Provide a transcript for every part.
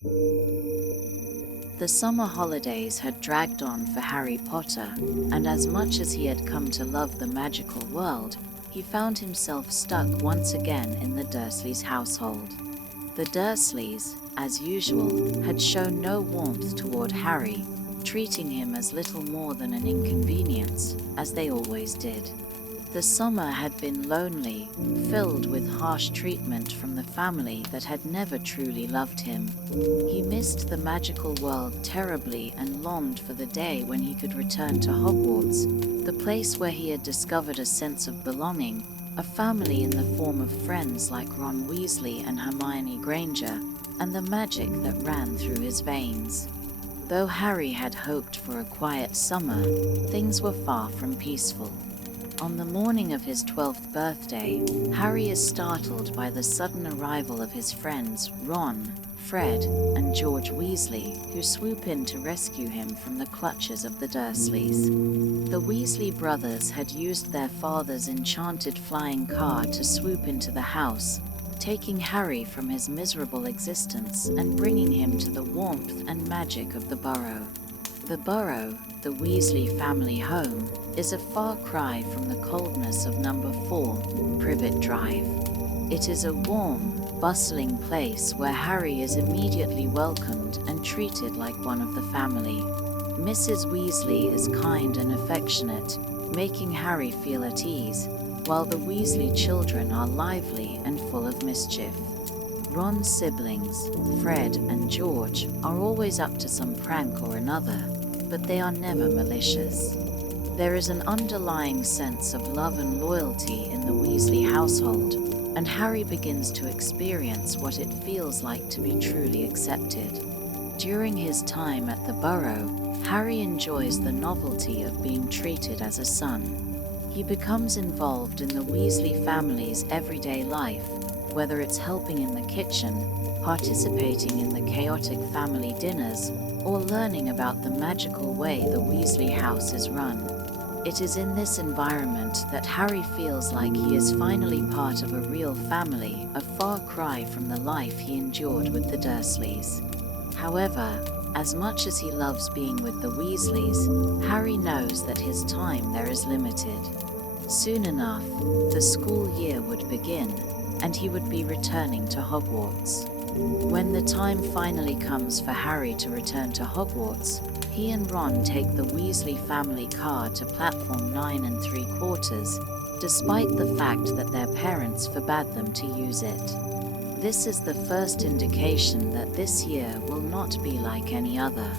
The summer holidays had dragged on for Harry Potter, and as much as he had come to love the magical world, he found himself stuck once again in the Dursleys' household. The Dursleys, as usual, had shown no warmth toward Harry, treating him as little more than an inconvenience, as they always did. The summer had been lonely, filled with harsh treatment from the family that had never truly loved him. He missed the magical world terribly and longed for the day when he could return to Hogwarts, the place where he had discovered a sense of belonging, a family in the form of friends like Ron Weasley and Hermione Granger, and the magic that ran through his veins. Though Harry had hoped for a quiet summer, things were far from peaceful. On the morning of his 12th birthday, Harry is startled by the sudden arrival of his friends Ron, Fred, and George Weasley, who swoop in to rescue him from the clutches of the Dursleys. The Weasley brothers had used their father's enchanted flying car to swoop into the house, taking Harry from his miserable existence and bringing him to the warmth and magic of the burrow. The burrow, the Weasley family home, is a far cry from the coldness of number 4, Privet Drive. It is a warm, bustling place where Harry is immediately welcomed and treated like one of the family. Mrs. Weasley is kind and affectionate, making Harry feel at ease, while the Weasley children are lively and full of mischief. Ron's siblings, Fred and George, are always up to some prank or another, but they are never malicious. There is an underlying sense of love and loyalty in the Weasley household, and Harry begins to experience what it feels like to be truly accepted. During his time at the burrow, Harry enjoys the novelty of being treated as a son. He becomes involved in the Weasley family's everyday life, whether it's helping in the kitchen, participating in the chaotic family dinners, or learning about the magical way the Weasley house is run. It is in this environment that Harry feels like he is finally part of a real family, a far cry from the life he endured with the Dursleys. However, as much as he loves being with the Weasleys, Harry knows that his time there is limited. Soon enough, the school year would begin, and he would be returning to Hogwarts. When the time finally comes for Harry to return to Hogwarts, he and Ron take the Weasley family car to platform 9 3/4, despite the fact that their parents forbade them to use it. This is the first indication that this year will not be like any other.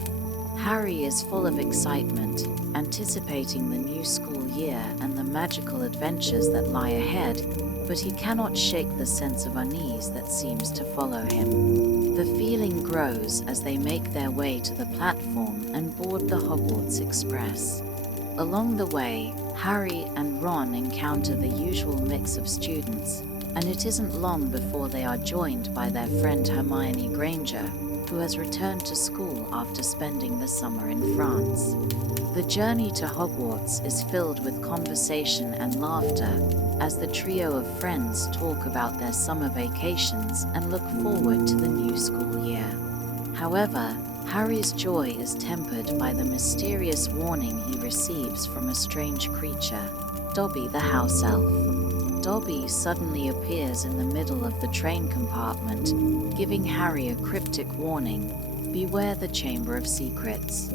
Harry is full of excitement, anticipating the new school year and the magical adventures that lie ahead, but he cannot shake the sense of unease that seems to follow him. The feeling grows as they make their way to the platform and board the Hogwarts Express. Along the way, Harry and Ron encounter the usual mix of students, and it isn't long before they are joined by their friend Hermione Granger, who has returned to school after spending the summer in France. The journey to Hogwarts is filled with conversation and laughter as the trio of friends talk about their summer vacations and look forward to the new school year. However, Harry's joy is tempered by the mysterious warning he receives from a strange creature, Dobby the house elf. Dobby suddenly appears in the middle of the train compartment, giving Harry a cryptic warning: beware the Chamber of Secrets.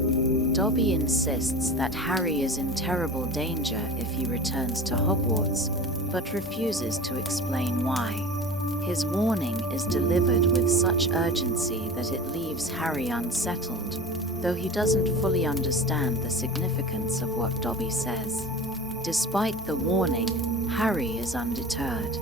Dobby insists that Harry is in terrible danger if he returns to Hogwarts, but refuses to explain why. His warning is delivered with such urgency that it leaves Harry unsettled, though he doesn't fully understand the significance of what Dobby says. Despite the warning, Harry is undeterred.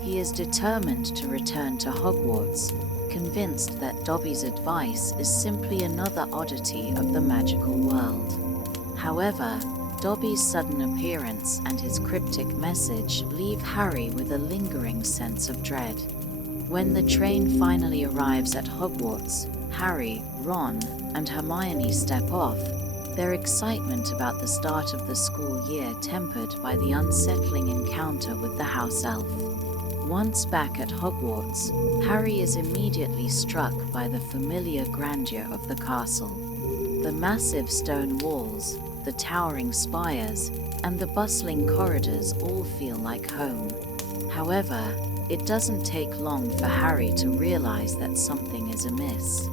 He is determined to return to Hogwarts, convinced that Dobby's advice is simply another oddity of the magical world. However, Dobby's sudden appearance and his cryptic message leave Harry with a lingering sense of dread. When the train finally arrives at Hogwarts, Harry, Ron, and Hermione step off, their excitement about the start of the school year tempered by the unsettling encounter with the house elf. Once back at Hogwarts, Harry is immediately struck by the familiar grandeur of the castle. The massive stone walls, the towering spires, and the bustling corridors all feel like home. However, it doesn't take long for Harry to realize that something is amiss.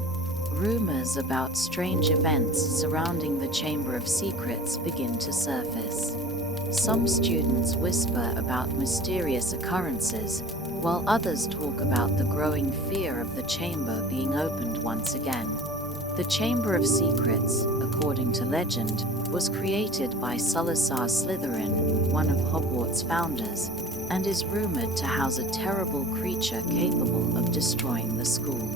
Rumors about strange events surrounding the Chamber of Secrets begin to surface. Some students whisper about mysterious occurrences, while others talk about the growing fear of the chamber being opened once again. The Chamber of Secrets, according to legend, was created by Salazar Slytherin, one of Hogwarts' founders, and is rumored to house a terrible creature capable of destroying the school.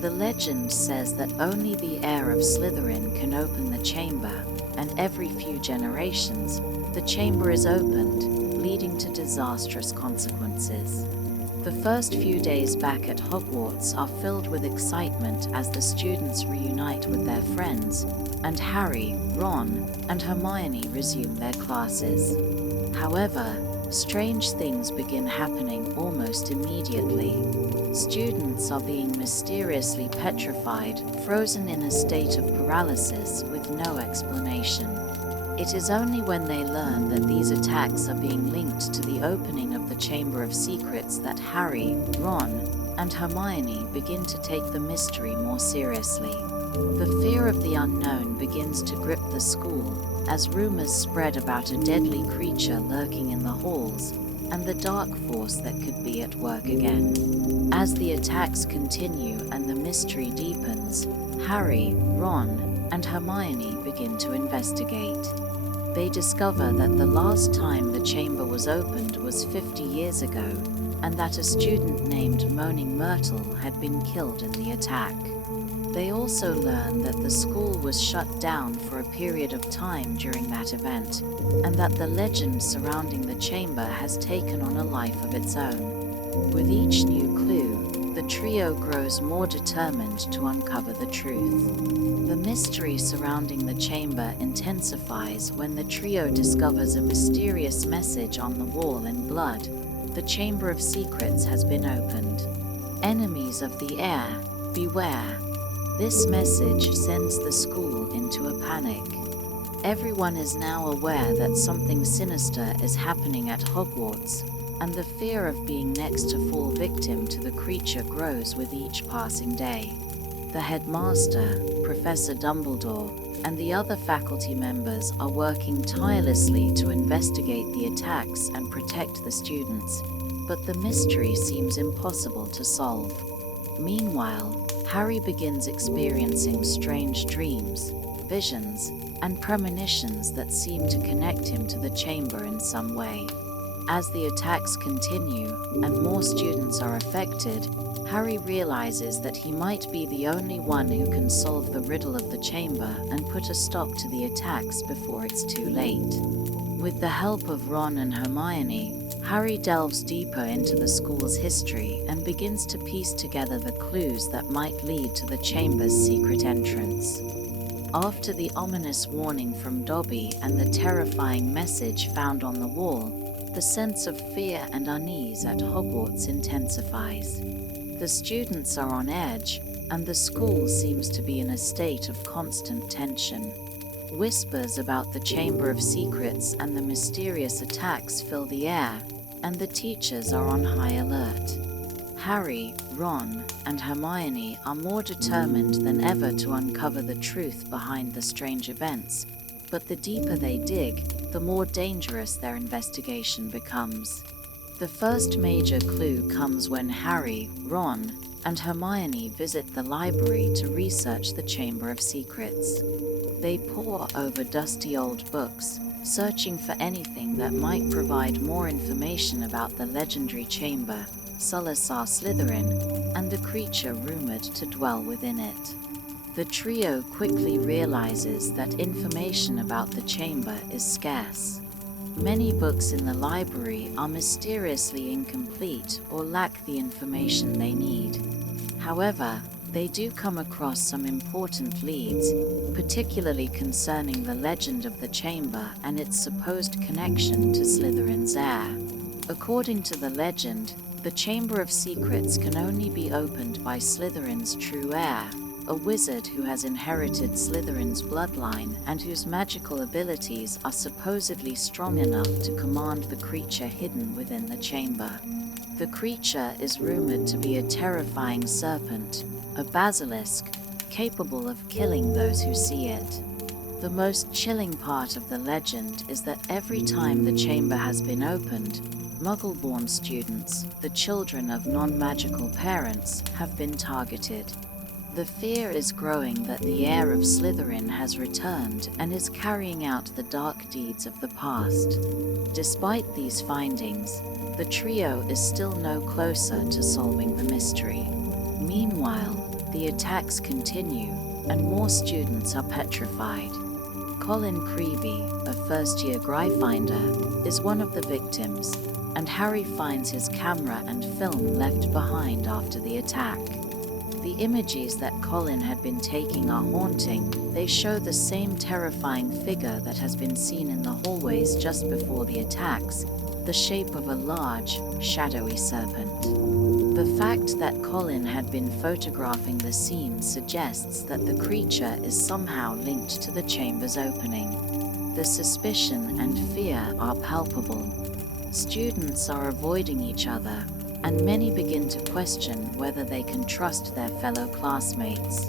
The legend says that only the heir of Slytherin can open the chamber, and every few generations, the chamber is opened, leading to disastrous consequences. The first few days back at Hogwarts are filled with excitement as the students reunite with their friends, and Harry, Ron, and Hermione resume their classes. However, strange things begin happening almost immediately. Students are being mysteriously petrified, frozen in a state of paralysis with no explanation. It is only when they learn that these attacks are being linked to the opening of the Chamber of Secrets that Harry, Ron, and Hermione begin to take the mystery more seriously. The fear of the unknown begins to grip the school as rumors spread about a deadly creature lurking in the halls and the dark force that could be at work again. As the attacks continue and the mystery deepens, Harry, Ron, and Hermione begin to investigate. They discover that the last time the chamber was opened was 50 years ago, and that a student named Moaning Myrtle had been killed in the attack. They also learn that the school was shut down for a period of time during that event, and that the legend surrounding the chamber has taken on a life of its own. With each new clue, the trio grows more determined to uncover the truth. The mystery surrounding the chamber intensifies when the trio discovers a mysterious message on the wall in blood. The Chamber of Secrets has been opened. Enemies of the heir, beware. This message sends the school into a panic. Everyone is now aware that something sinister is happening at Hogwarts, and the fear of being next to fall victim to the creature grows with each passing day. The headmaster, Professor Dumbledore, and the other faculty members are working tirelessly to investigate the attacks and protect the students, but the mystery seems impossible to solve. Meanwhile, Harry begins experiencing strange dreams, visions, and premonitions that seem to connect him to the chamber in some way. As the attacks continue and more students are affected, Harry realizes that he might be the only one who can solve the riddle of the chamber and put a stop to the attacks before it's too late. With the help of Ron and Hermione, Harry delves deeper into the school's history and begins to piece together the clues that might lead to the chamber's secret entrance. After the ominous warning from Dobby and the terrifying message found on the wall, the sense of fear and unease at Hogwarts intensifies. The students are on edge, and the school seems to be in a state of constant tension. Whispers about the Chamber of Secrets and the mysterious attacks fill the air, and the teachers are on high alert. Harry, Ron, and Hermione are more determined than ever to uncover the truth behind the strange events, but the deeper they dig, the more dangerous their investigation becomes. The first major clue comes when Harry, Ron, and Hermione visit the library to research the Chamber of Secrets. They pore over dusty old books, searching for anything that might provide more information about the legendary chamber, Salazar Slytherin, and the creature rumored to dwell within it. The trio quickly realizes that information about the chamber is scarce. Many books in the library are mysteriously incomplete or lack the information they need. However, they do come across some important leads, particularly concerning the legend of the chamber and its supposed connection to Slytherin's heir. According to the legend, The Chamber of Secrets can only be opened by Slytherin's true heir, a wizard who has inherited Slytherin's bloodline and whose magical abilities are supposedly strong enough to command the creature hidden within the chamber. The creature is rumored to be a terrifying serpent, a basilisk, capable of killing those who see it. The most chilling part of the legend is that every time the chamber has been opened, Muggle-born students, the children of non-magical parents, have been targeted. The fear is growing that the heir of Slytherin has returned and is carrying out the dark deeds of the past. Despite these findings, the trio is still no closer to solving the mystery. Meanwhile, the attacks continue, and more students are petrified. Colin Creevey, a first-year Gryffindor, is one of the victims, and Harry finds his camera and film left behind after the attack. The images that Colin had been taking are haunting. They show the same terrifying figure that has been seen in the hallways just before the attacks, the shape of a large, shadowy serpent. The fact that Colin had been photographing the scene suggests that the creature is somehow linked to the chamber's opening. The suspicion and fear are palpable. Students are avoiding each other, and many begin to question whether they can trust their fellow classmates.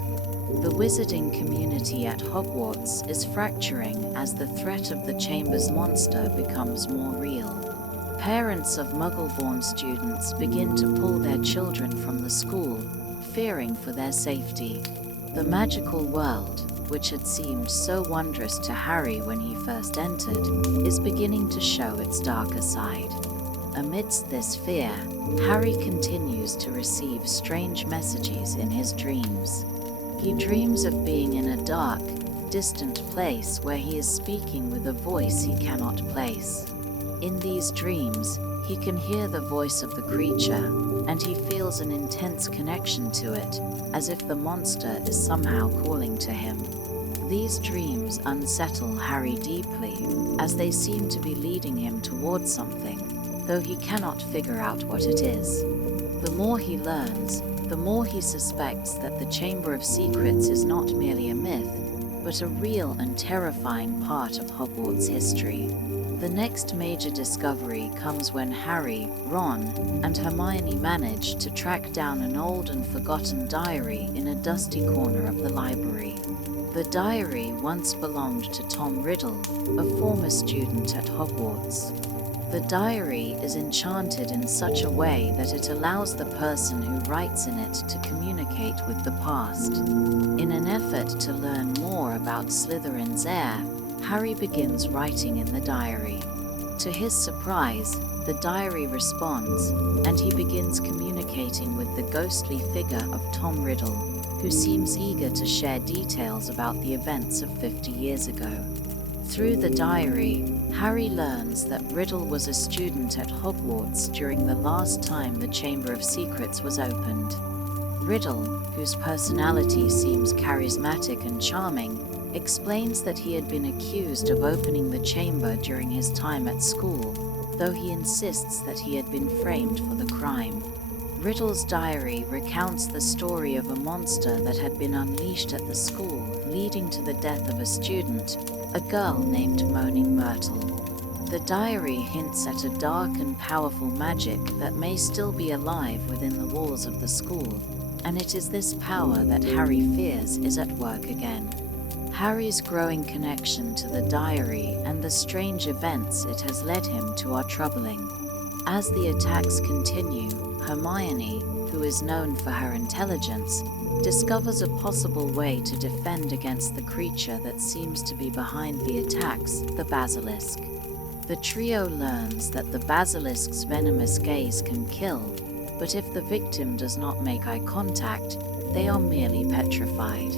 The wizarding community at Hogwarts is fracturing as the threat of the chamber's monster becomes more real. Parents of Muggle-born students begin to pull their children from the school, fearing for their safety. The magical world, which had seemed so wondrous to Harry when he first entered, is beginning to show its darker side. Amidst this fear, Harry continues to receive strange messages in his dreams. He dreams of being in a dark, distant place where he is speaking with a voice he cannot place. In these dreams, he can hear the voice of the creature, and he feels an intense connection to it, as if the monster is somehow calling to him. These dreams unsettle Harry deeply, as they seem to be leading him towards something, though he cannot figure out what it is. The more he learns, the more he suspects that the Chamber of Secrets is not merely a myth, but a real and terrifying part of Hogwarts history. The next major discovery comes when Harry, Ron, and Hermione manage to track down an old and forgotten diary in a dusty corner of the library. The diary once belonged to Tom Riddle, a former student at Hogwarts. The diary is enchanted in such a way that it allows the person who writes in it to communicate with the past. In an effort to learn more about Slytherin's heir, Harry begins writing in the diary. To his surprise, the diary responds, and he begins communicating with the ghostly figure of Tom Riddle, who seems eager to share details about the events of 50 years ago. Through the diary, Harry learns that Riddle was a student at Hogwarts during the last time the Chamber of Secrets was opened. Riddle, whose personality seems charismatic and charming, explains that he had been accused of opening the chamber during his time at school, though he insists that he had been framed for the crime. Riddle's diary recounts the story of a monster that had been unleashed at the school, leading to the death of a student, a girl named Moaning Myrtle. The diary hints at a dark and powerful magic that may still be alive within the walls of the school, and it is this power that Harry fears is at work again. Harry's growing connection to the diary and the strange events it has led him to are troubling. As the attacks continue, Hermione, who is known for her intelligence, discovers a possible way to defend against the creature that seems to be behind the attacks, the basilisk. The trio learns that the basilisk's venomous gaze can kill, but if the victim does not make eye contact, they are merely petrified.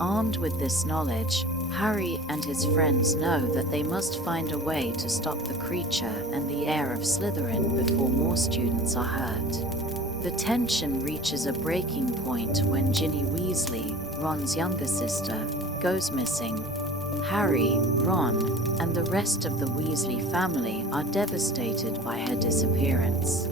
Armed with this knowledge, Harry and his friends know that they must find a way to stop the creature and the heir of Slytherin before more students are hurt. The tension reaches a breaking point when Ginny Weasley, Ron's younger sister, goes missing. Harry, Ron, and the rest of the Weasley family are devastated by her disappearance.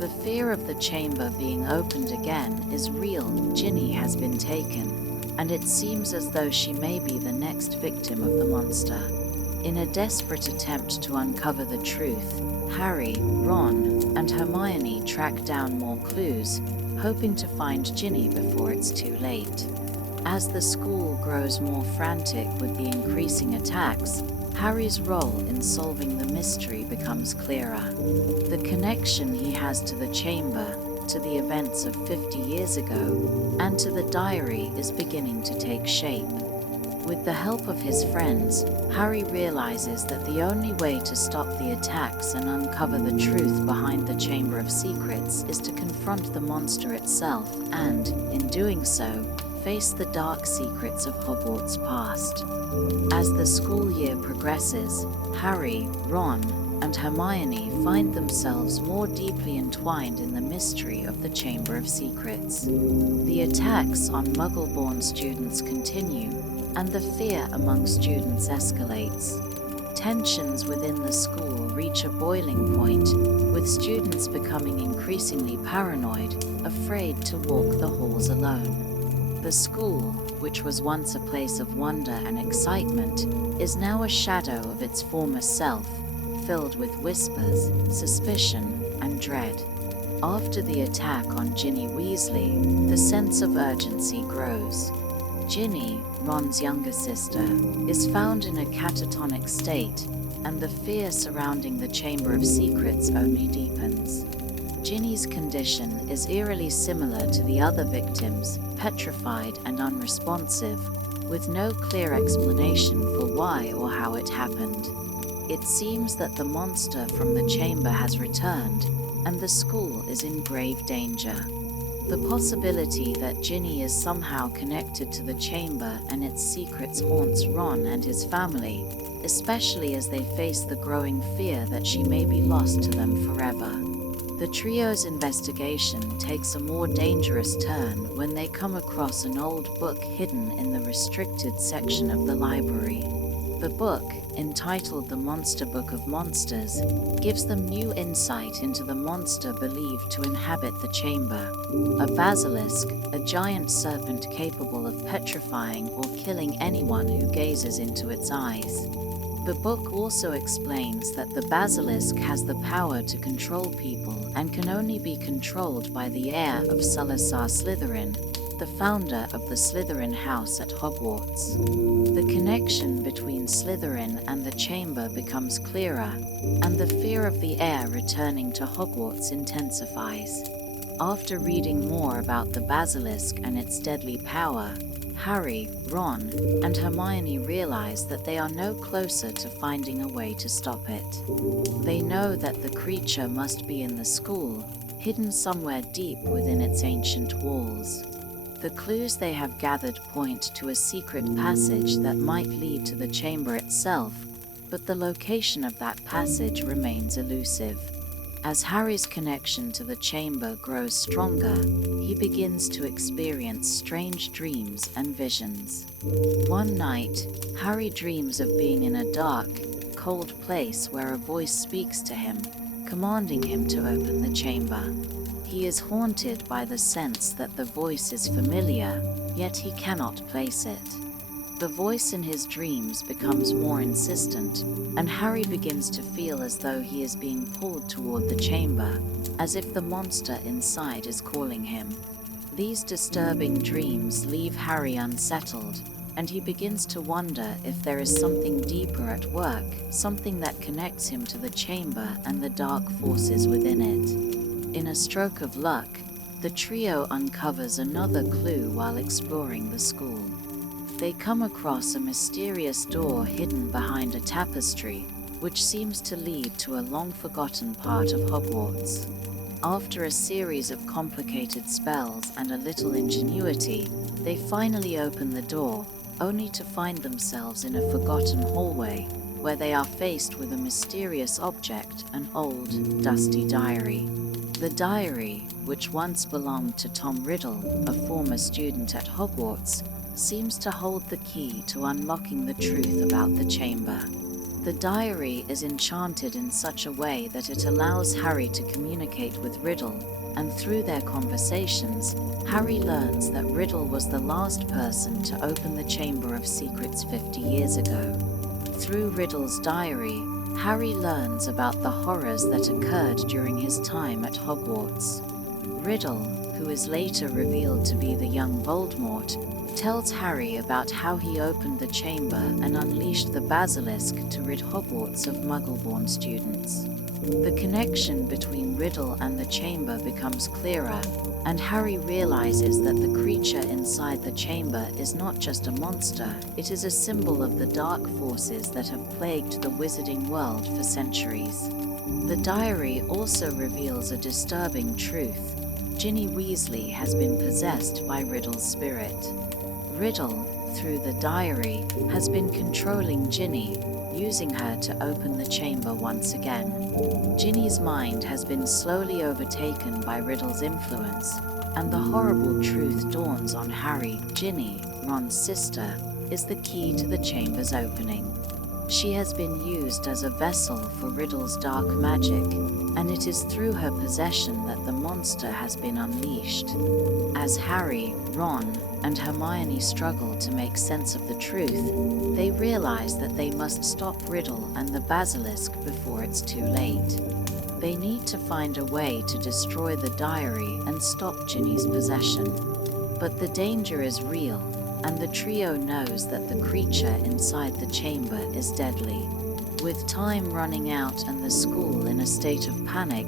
The fear of the chamber being opened again is real. Ginny has been taken, and it seems as though she may be the next victim of the monster. In a desperate attempt to uncover the truth, Harry, Ron, and Hermione track down more clues, hoping to find Ginny before it's too late. As the school grows more frantic with the increasing attacks, Harry's role in solving the mystery becomes clearer. The connection he has to the chamber, to the events of 50 years ago, and to the diary is beginning to take shape. With the help of his friends, Harry realizes that the only way to stop the attacks and uncover the truth behind the Chamber of Secrets is to confront the monster itself and, in doing so, face the dark secrets of Hogwarts' past. As the school year progresses, Harry, Ron, and Hermione find themselves more deeply entwined in the mystery of the Chamber of Secrets. The attacks on Muggle-born students continue, and the fear among students escalates. Tensions within the school reach a boiling point, with students becoming increasingly paranoid, afraid to walk the halls alone. The school, which was once a place of wonder and excitement, is now a shadow of its former self, filled with whispers, suspicion, and dread. After the attack on Ginny Weasley, the sense of urgency grows. Ginny, Ron's younger sister, is found in a catatonic state, and the fear surrounding the Chamber of Secrets only deepens. Ginny's condition is eerily similar to the other victims, petrified and unresponsive, with no clear explanation for why or how it happened. It seems that the monster from the chamber has returned, and the school is in grave danger. The possibility that Ginny is somehow connected to the chamber and its secrets haunts Ron and his family, especially as they face the growing fear that she may be lost to them forever. The trio's investigation takes a more dangerous turn when they come across an old book hidden in the restricted section of the library. The book, entitled The Monster Book of Monsters, gives them new insight into the monster believed to inhabit the chamber, a basilisk, a giant serpent capable of petrifying or killing anyone who gazes into its eyes. The book also explains that the basilisk has the power to control people and can only be controlled by the heir of Salazar Slytherin, the founder of the Slytherin house at Hogwarts. The connection between Slytherin and the chamber becomes clearer, and the fear of the heir returning to Hogwarts intensifies. After reading more about the basilisk and its deadly power, Harry, Ron, and Hermione realize that they are no closer to finding a way to stop it. They know that the creature must be in the school, hidden somewhere deep within its ancient walls. The clues they have gathered point to a secret passage that might lead to the chamber itself, but the location of that passage remains elusive. As Harry's connection to the chamber grows stronger, he begins to experience strange dreams and visions. One night, Harry dreams of being in a dark, cold place where a voice speaks to him, commanding him to open the chamber. He is haunted by the sense that the voice is familiar, yet he cannot place it. The voice in his dreams becomes more insistent, and Harry begins to feel as though he is being pulled toward the chamber, as if the monster inside is calling him. These disturbing dreams leave Harry unsettled, and he begins to wonder if there is something deeper at work, something that connects him to the chamber and the dark forces within it. In a stroke of luck, the trio uncovers another clue while exploring the school. They come across a mysterious door hidden behind a tapestry, which seems to lead to a long-forgotten part of Hogwarts. After a series of complicated spells and a little ingenuity, they finally open the door, only to find themselves in a forgotten hallway, where they are faced with a mysterious object, an old, dusty diary. The diary, which once belonged to Tom Riddle, a former student at Hogwarts, seems to hold the key to unlocking the truth about the chamber. The diary is enchanted in such a way that it allows Harry to communicate with Riddle, and through their conversations, Harry learns that Riddle was the last person to open the Chamber of Secrets 50 years ago. Through Riddle's diary, Harry learns about the horrors that occurred during his time at Hogwarts. Riddle, who is later revealed to be the young Voldemort, tells Harry about how he opened the chamber and unleashed the basilisk to rid Hogwarts of Muggle-born students. The connection between Riddle and the chamber becomes clearer, and Harry realizes that the creature inside the chamber is not just a monster, it is a symbol of the dark forces that have plagued the wizarding world for centuries. The diary also reveals a disturbing truth. Ginny Weasley has been possessed by Riddle's spirit. Riddle, through the diary, has been controlling Ginny, using her to open the chamber once again. Ginny's mind has been slowly overtaken by Riddle's influence, and the horrible truth dawns on Harry. Ginny, Ron's sister, is the key to the chamber's opening. She has been used as a vessel for Riddle's dark magic, and it is through her possession that the monster has been unleashed. As Harry, Ron, and Hermione struggle to make sense of the truth, they realize that they must stop Riddle and the basilisk before it's too late. They need to find a way to destroy the diary and stop Ginny's possession. But the danger is real, and the trio knows that the creature inside the chamber is deadly. With time running out and the school in a state of panic,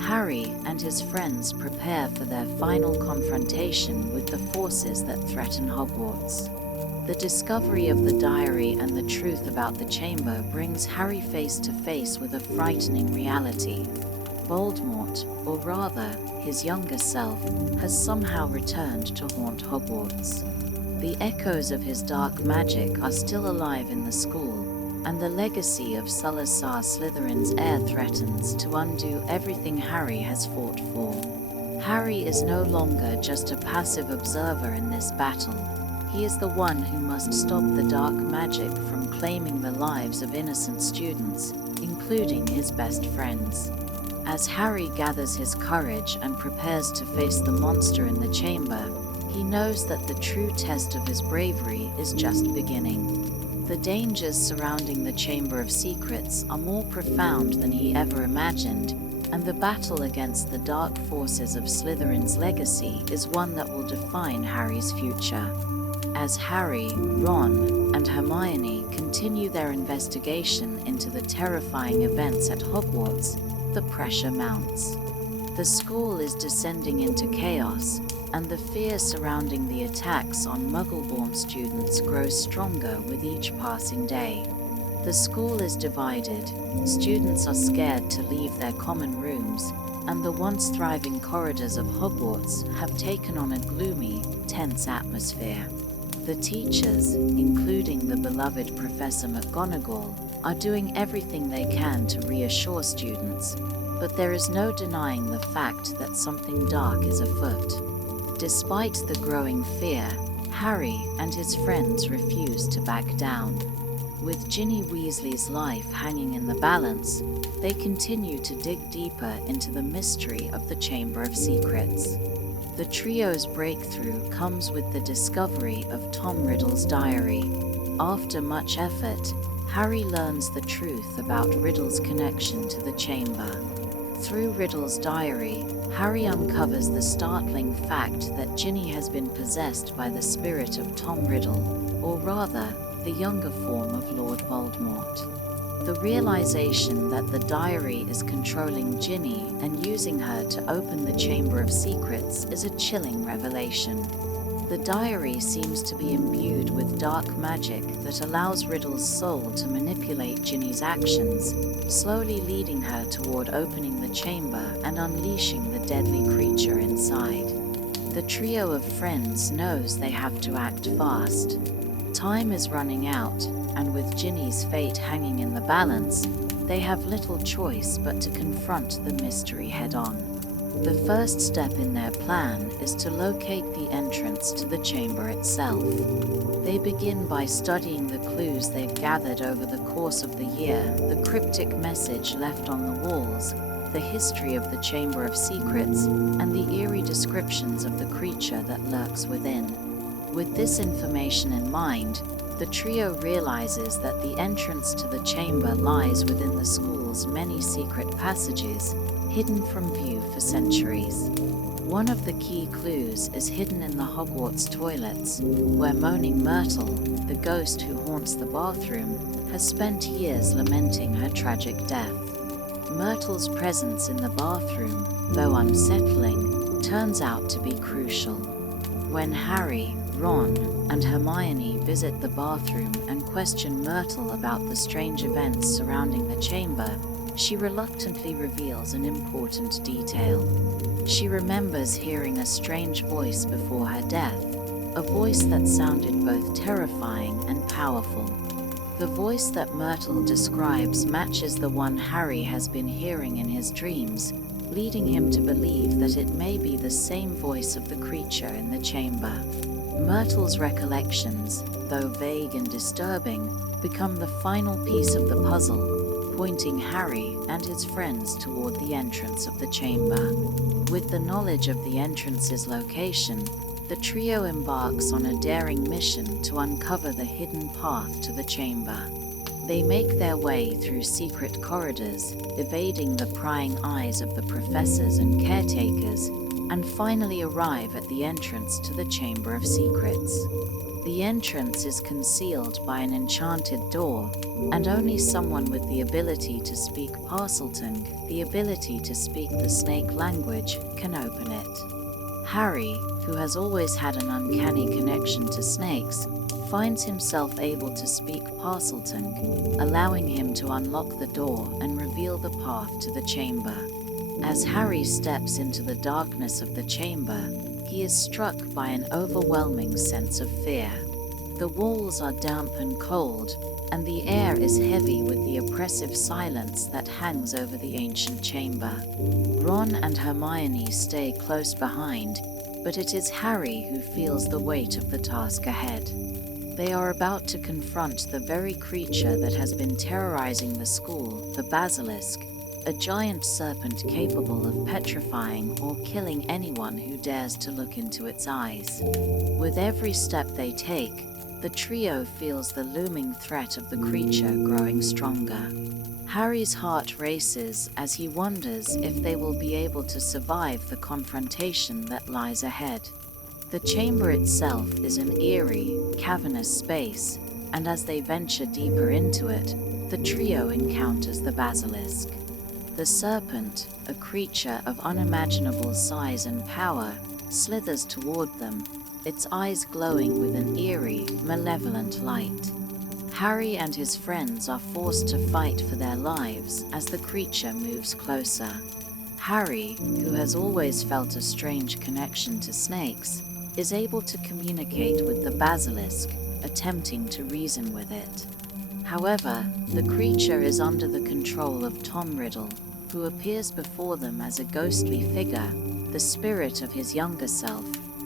Harry and his friends prepare for their final confrontation with the forces that threaten Hogwarts. The discovery of the diary and the truth about the chamber brings Harry face to face with a frightening reality. Voldemort, or rather, his younger self, has somehow returned to haunt Hogwarts. The echoes of his dark magic are still alive in the school, and the legacy of Salazar Slytherin's heir threatens to undo everything Harry has fought for. Harry is no longer just a passive observer in this battle. He is the one who must stop the dark magic from claiming the lives of innocent students, including his best friends. As Harry gathers his courage and prepares to face the monster in the chamber, he knows that the true test of his bravery is just beginning. The dangers surrounding the Chamber of Secrets are more profound than he ever imagined, and the battle against the dark forces of Slytherin's legacy is one that will define Harry's future. As Harry, Ron, and Hermione continue their investigation into the terrifying events at Hogwarts, the pressure mounts. The school is descending into chaos, and the fear surrounding the attacks on Muggle-born students grows stronger with each passing day. The school is divided, students are scared to leave their common rooms, and the once thriving corridors of Hogwarts have taken on a gloomy, tense atmosphere. The teachers, including the beloved Professor McGonagall, are doing everything they can to reassure students, but there is no denying the fact that something dark is afoot. Despite the growing fear, Harry and his friends refuse to back down. With Ginny Weasley's life hanging in the balance, they continue to dig deeper into the mystery of the Chamber of Secrets. The trio's breakthrough comes with the discovery of Tom Riddle's diary. After much effort, Harry learns the truth about Riddle's connection to the chamber. Through Riddle's diary, Harry uncovers the startling fact that Ginny has been possessed by the spirit of Tom Riddle, or rather, the younger form of Lord Voldemort. The realization that the diary is controlling Ginny and using her to open the Chamber of Secrets is a chilling revelation. The diary seems to be imbued with dark magic that allows Riddle's soul to manipulate Ginny's actions, slowly leading her toward opening the chamber and unleashing the deadly creature inside. The trio of friends knows they have to act fast. Time is running out, and with Ginny's fate hanging in the balance, they have little choice but to confront the mystery head-on. The first step in their plan is to locate the entrance to the chamber itself. They begin by studying the clues they've gathered over the course of the year, the cryptic message left on the walls, the history of the Chamber of Secrets, and the eerie descriptions of the creature that lurks within. With this information in mind, the trio realizes that the entrance to the chamber lies within the school's many secret passages, hidden from view for centuries. One of the key clues is hidden in the Hogwarts toilets, where moaning Myrtle, the ghost who haunts the bathroom, has spent years lamenting her tragic death. Myrtle's presence in the bathroom, though unsettling, turns out to be crucial. When Harry, Ron, and Hermione visit the bathroom and question Myrtle about the strange events surrounding the chamber, she reluctantly reveals an important detail. She remembers hearing a strange voice before her death, a voice that sounded both terrifying and powerful. The voice that Myrtle describes matches the one Harry has been hearing in his dreams, leading him to believe that it may be the same voice of the creature in the chamber. Myrtle's recollections, though vague and disturbing, become the final piece of the puzzle, pointing Harry and his friends toward the entrance of the chamber. With the knowledge of the entrance's location, the trio embarks on a daring mission to uncover the hidden path to the chamber. They make their way through secret corridors, evading the prying eyes of the professors and caretakers, and finally arrive at the entrance to the Chamber of Secrets. The entrance is concealed by an enchanted door, and only someone with the ability to speak Parseltongue, the ability to speak the snake language, can open it. Harry, who has always had an uncanny connection to snakes, finds himself able to speak Parseltongue, allowing him to unlock the door and reveal the path to the chamber. As Harry steps into the darkness of the chamber, he is struck by an overwhelming sense of fear. The walls are damp and cold, and the air is heavy with the oppressive silence that hangs over the ancient chamber. Ron and Hermione stay close behind, but it is Harry who feels the weight of the task ahead. They are about to confront the very creature that has been terrorizing the school, the basilisk, a giant serpent capable of petrifying or killing anyone who dares to look into its eyes. With every step they take, the trio feels the looming threat of the creature growing stronger. Harry's heart races as he wonders if they will be able to survive the confrontation that lies ahead. The chamber itself is an eerie, cavernous space, and as they venture deeper into it, the trio encounters the basilisk. The serpent, a creature of unimaginable size and power, slithers toward them, its eyes glowing with an eerie, malevolent light. Harry and his friends are forced to fight for their lives as the creature moves closer. Harry, who has always felt a strange connection to snakes, is able to communicate with the basilisk, attempting to reason with it. However, the creature is under the control of Tom Riddle, who appears before them as a ghostly figure, the spirit of his younger self,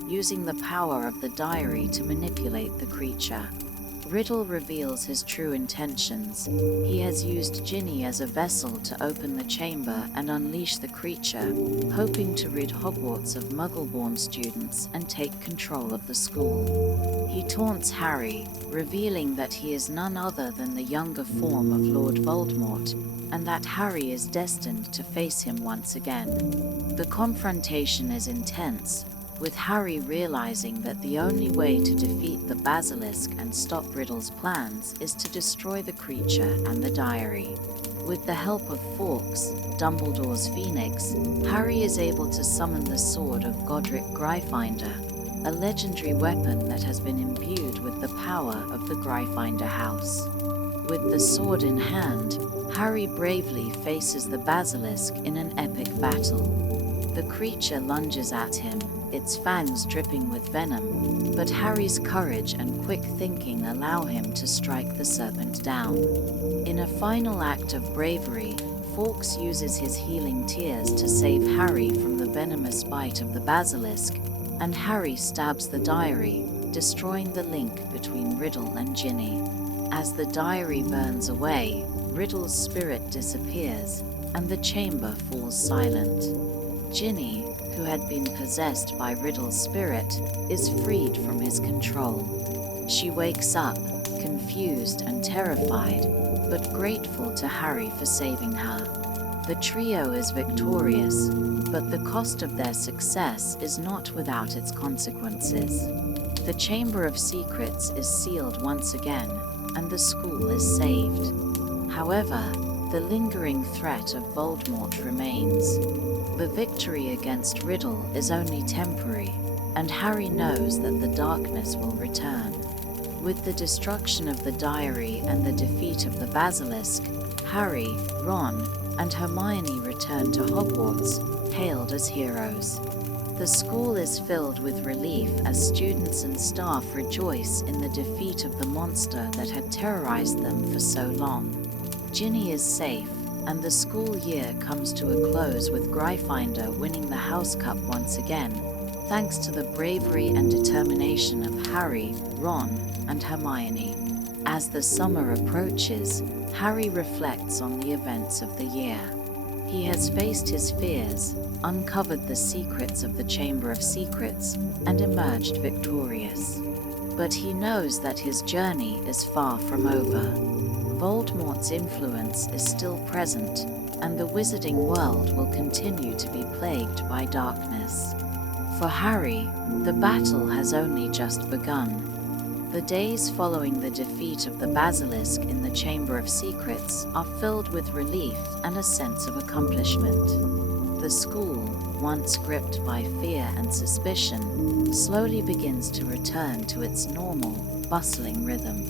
using the power of the diary to manipulate the creature. Riddle reveals his true intentions. He has used Ginny as a vessel to open the chamber and unleash the creature, hoping to rid Hogwarts of Muggle-born students and take control of the school. He taunts Harry, revealing that he is none other than the younger form of Lord Voldemort, and that Harry is destined to face him once again. The confrontation is intense, with Harry realizing that the only way to defeat the basilisk and stop Riddle's plans is to destroy the creature and the diary. With the help of Fawkes, Dumbledore's phoenix, Harry is able to summon the sword of Godric Gryffindor, a legendary weapon that has been imbued with the power of the Gryffindor house. With the sword in hand, Harry bravely faces the basilisk in an epic battle. The creature lunges at him, its fangs dripping with venom, but Harry's courage and quick thinking allow him to strike the serpent down. In a final act of bravery, Fawkes uses his healing tears to save Harry from the venomous bite of the basilisk, and Harry stabs the diary, destroying the link between Riddle and Ginny. As the diary burns away, Riddle's spirit disappears, and the chamber falls silent. Ginny, who had been possessed by Riddle's spirit, is freed from his control. She wakes up, confused and terrified, but grateful to Harry for saving her. The trio is victorious, but the cost of their success is not without its consequences. The Chamber of Secrets is sealed once again, and the school is saved. However, the lingering threat of Voldemort remains. The victory against Riddle is only temporary, and Harry knows that the darkness will return. With the destruction of the diary and the defeat of the basilisk, Harry, Ron, and Hermione return to Hogwarts, hailed as heroes. The school is filled with relief as students and staff rejoice in the defeat of the monster that had terrorized them for so long. Ginny is safe, and the school year comes to a close with Gryffindor winning the House Cup once again, thanks to the bravery and determination of Harry, Ron, and Hermione. As the summer approaches, Harry reflects on the events of the year. He has faced his fears, uncovered the secrets of the Chamber of Secrets, and emerged victorious. But he knows that his journey is far from over. Voldemort's influence is still present, and the wizarding world will continue to be plagued by darkness. For Harry, the battle has only just begun. The days following the defeat of the basilisk in the Chamber of Secrets are filled with relief and a sense of accomplishment. The school, once gripped by fear and suspicion, slowly begins to return to its normal, bustling rhythm.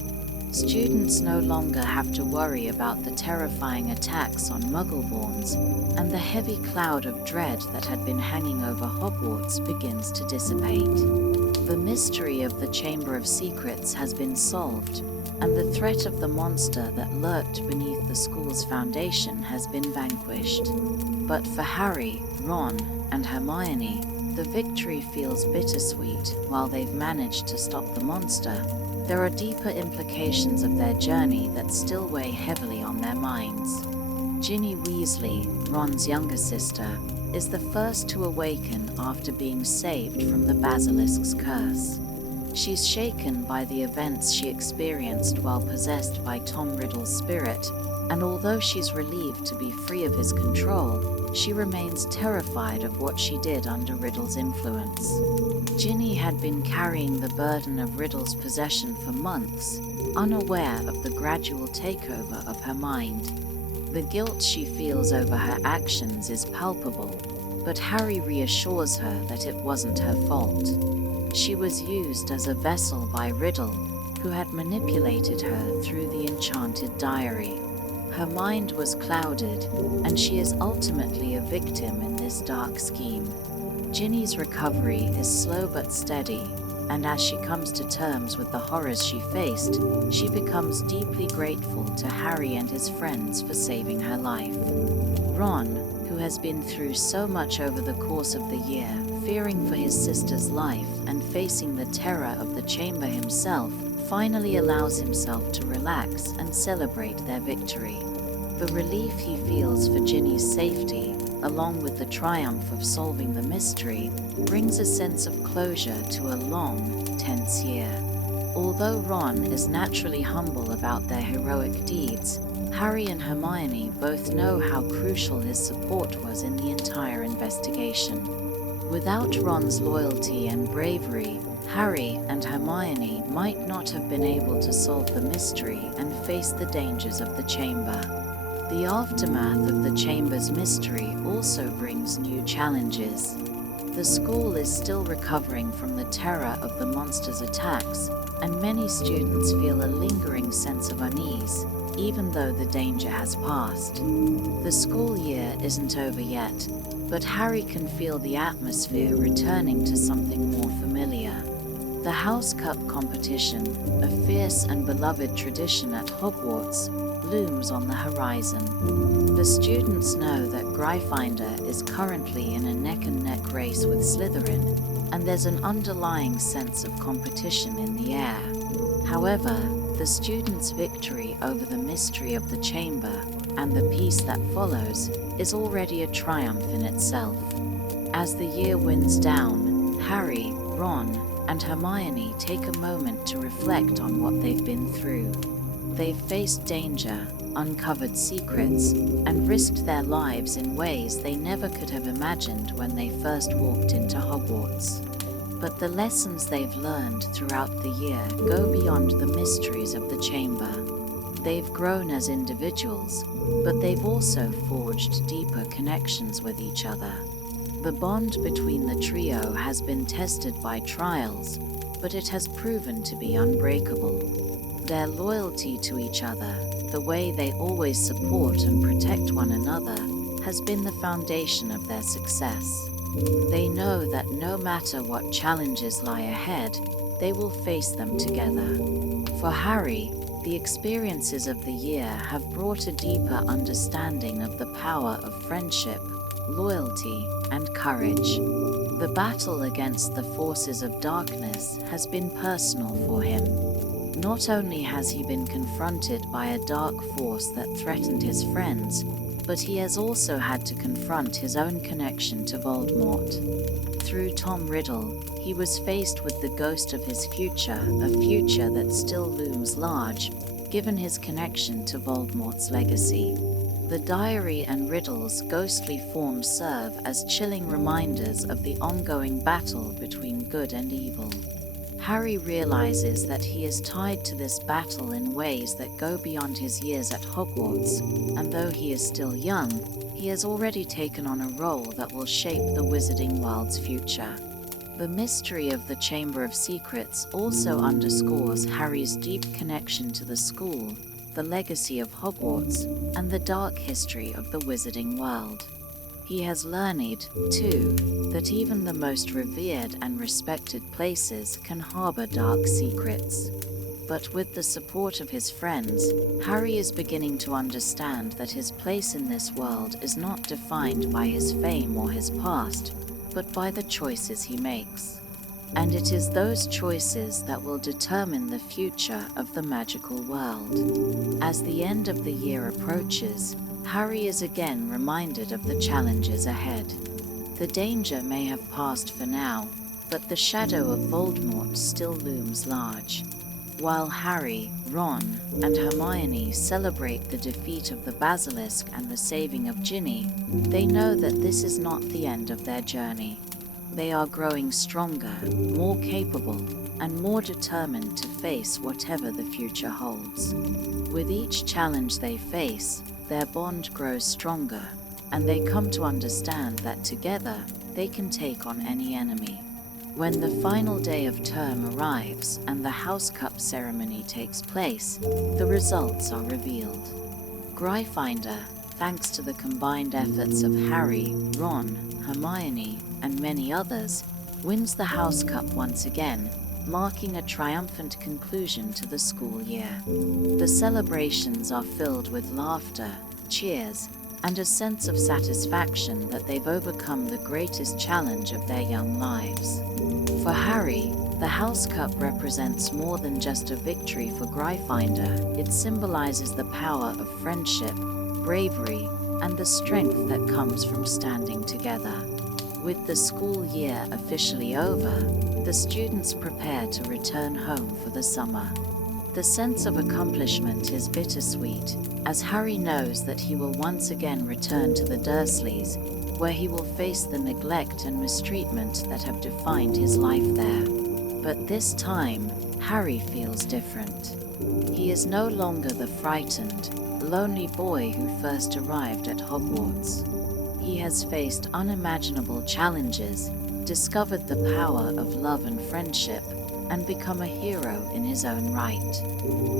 Students no longer have to worry about the terrifying attacks on Muggleborns, and the heavy cloud of dread that had been hanging over Hogwarts begins to dissipate. The mystery of the Chamber of Secrets has been solved, and the threat of the monster that lurked beneath the school's foundation has been vanquished. But for Harry, Ron, and Hermione, the victory feels bittersweet. While they've managed to stop the monster, there are deeper implications of their journey that still weigh heavily on their minds. Ginny Weasley, Ron's younger sister, is the first to awaken after being saved from the basilisk's curse. She's shaken by the events she experienced while possessed by Tom Riddle's spirit, and although she's relieved to be free of his control, she remains terrified of what she did under Riddle's influence. Ginny had been carrying the burden of Riddle's possession for months, unaware of the gradual takeover of her mind. The guilt she feels over her actions is palpable, but Harry reassures her that it wasn't her fault. She was used as a vessel by Riddle, who had manipulated her through the enchanted diary. Her mind was clouded, and she is ultimately a victim in this dark scheme. Ginny's recovery is slow but steady, and as she comes to terms with the horrors she faced, she becomes deeply grateful to Harry and his friends for saving her life. Ron, who has been through so much over the course of the year, fearing for his sister's life and facing the terror of the chamber himself, finally allows himself to relax and celebrate their victory. The relief he feels for Ginny's safety, along with the triumph of solving the mystery, brings a sense of closure to a long, tense year. Although Ron is naturally humble about their heroic deeds, Harry and Hermione both know how crucial his support was in the entire investigation. Without Ron's loyalty and bravery, Harry and Hermione might not have been able to solve the mystery and face the dangers of the chamber. The aftermath of the chamber's mystery also brings new challenges. The school is still recovering from the terror of the monster's attacks, and many students feel a lingering sense of unease, even though the danger has passed. The school year isn't over yet, but Harry can feel the atmosphere returning to something more familiar. The House Cup competition, a fierce and beloved tradition at Hogwarts, looms on the horizon. The students know that Gryffindor is currently in a neck-and-neck race with Slytherin, and there's an underlying sense of competition in the air. However, the students' victory over the mystery of the chamber and the peace that follows is already a triumph in itself. As the year winds down, Harry, Ron, and Hermione take a moment to reflect on what they've been through. They've faced danger, uncovered secrets, and risked their lives in ways they never could have imagined when they first walked into Hogwarts. But the lessons they've learned throughout the year go beyond the mysteries of the chamber. They've grown as individuals, but they've also forged deeper connections with each other. The bond between the trio has been tested by trials, but it has proven to be unbreakable. Their loyalty to each other, the way they always support and protect one another, has been the foundation of their success. They know that no matter what challenges lie ahead, they will face them together. For Harry, the experiences of the year have brought a deeper understanding of the power of friendship, loyalty, and courage. The battle against the forces of darkness has been personal for him. Not only has he been confronted by a dark force that threatened his friends, but he has also had to confront his own connection to Voldemort. Through Tom Riddle, he was faced with the ghost of his future, a future that still looms large, given his connection to Voldemort's legacy. The diary and Riddle's ghostly forms serve as chilling reminders of the ongoing battle between good and evil. Harry realizes that he is tied to this battle in ways that go beyond his years at Hogwarts, and though he is still young, he has already taken on a role that will shape the wizarding world's future. The mystery of the Chamber of Secrets also underscores Harry's deep connection to the school, the legacy of Hogwarts, and the dark history of the wizarding world. He has learned, too, that even the most revered and respected places can harbor dark secrets. But with the support of his friends, Harry is beginning to understand that his place in this world is not defined by his fame or his past, but by the choices he makes. And it is those choices that will determine the future of the magical world. As the end of the year approaches, Harry is again reminded of the challenges ahead. The danger may have passed for now, but the shadow of Voldemort still looms large. While Harry, Ron, and Hermione celebrate the defeat of the Basilisk and the saving of Ginny, they know that this is not the end of their journey. They are growing stronger, more capable, and more determined to face whatever the future holds. With each challenge they face, their bond grows stronger, and they come to understand that together they can take on any enemy. When the final day of term arrives and the House Cup ceremony takes place, the results are revealed. Gryffindor, thanks to the combined efforts of Harry, Ron, Hermione, and many others, wins the House Cup once again, marking a triumphant conclusion to the school year. The celebrations are filled with laughter, cheers, and a sense of satisfaction that they've overcome the greatest challenge of their young lives. For Harry, the House Cup represents more than just a victory for Gryffindor. It symbolizes the power of friendship, bravery, and the strength that comes from standing together. With the school year officially over, the students prepare to return home for the summer. The sense of accomplishment is bittersweet, as Harry knows that he will once again return to the Dursleys, where he will face the neglect and mistreatment that have defined his life there. But this time, Harry feels different. He is no longer the frightened, lonely boy who first arrived at Hogwarts. He has faced unimaginable challenges, discovered the power of love and friendship, and become a hero in his own right.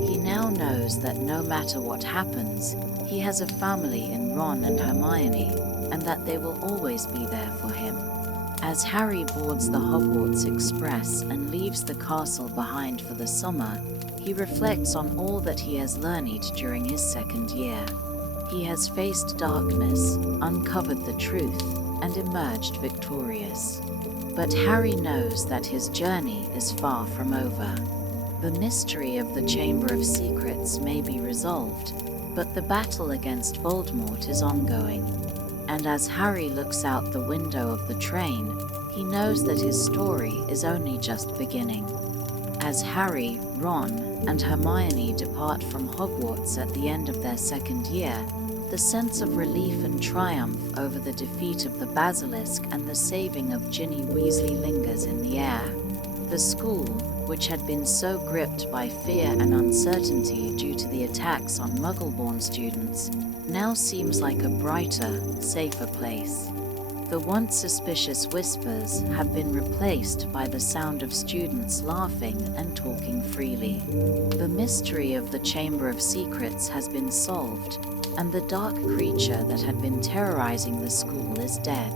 He now knows that no matter what happens, he has a family in Ron and Hermione, and that they will always be there for him. As Harry boards the Hogwarts Express and leaves the castle behind for the summer, He reflects on all that he has learned during his second year. He has faced darkness, uncovered the truth, and emerged victorious. But Harry knows that his journey is far from over. The mystery of the Chamber of Secrets may be resolved, but the battle against Voldemort is ongoing. And as Harry looks out the window of the train, he knows that his story is only just beginning. As Harry, Ron, and Hermione depart from Hogwarts at the end of their second year, the sense of relief and triumph over the defeat of the Basilisk and the saving of Ginny Weasley lingers in the air. The school, which had been so gripped by fear and uncertainty due to the attacks on Muggle-born students, now seems like a brighter, safer place. The once suspicious whispers have been replaced by the sound of students laughing and talking freely. The mystery of the Chamber of Secrets has been solved, and the dark creature that had been terrorizing the school is dead.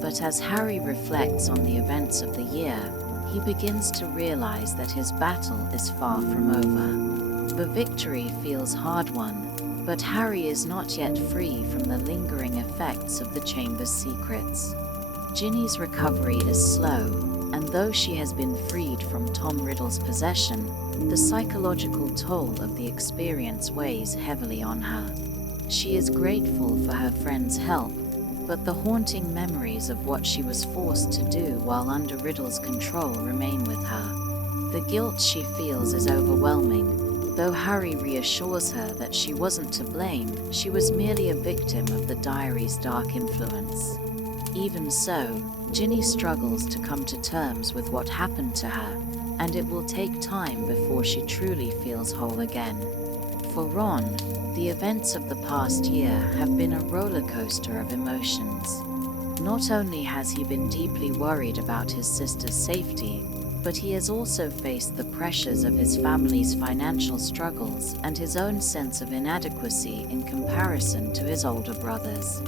But as Harry reflects on the events of the year, he begins to realize that his battle is far from over. The victory feels hard-won, but Harry is not yet free from the lingering effects of the Chamber's secrets. Ginny's recovery is slow, and though she has been freed from Tom Riddle's possession, the psychological toll of the experience weighs heavily on her. She is grateful for her friend's help, but the haunting memories of what she was forced to do while under Riddle's control remain with her. The guilt she feels is overwhelming. Though Harry reassures her that she wasn't to blame, she was merely a victim of the diary's dark influence. Even so, Ginny struggles to come to terms with what happened to her, and it will take time before she truly feels whole again. For Ron, the events of the past year have been a roller coaster of emotions. Not only has he been deeply worried about his sister's safety, but he has also faced the pressures of his family's financial struggles and his own sense of inadequacy in comparison to his older brothers.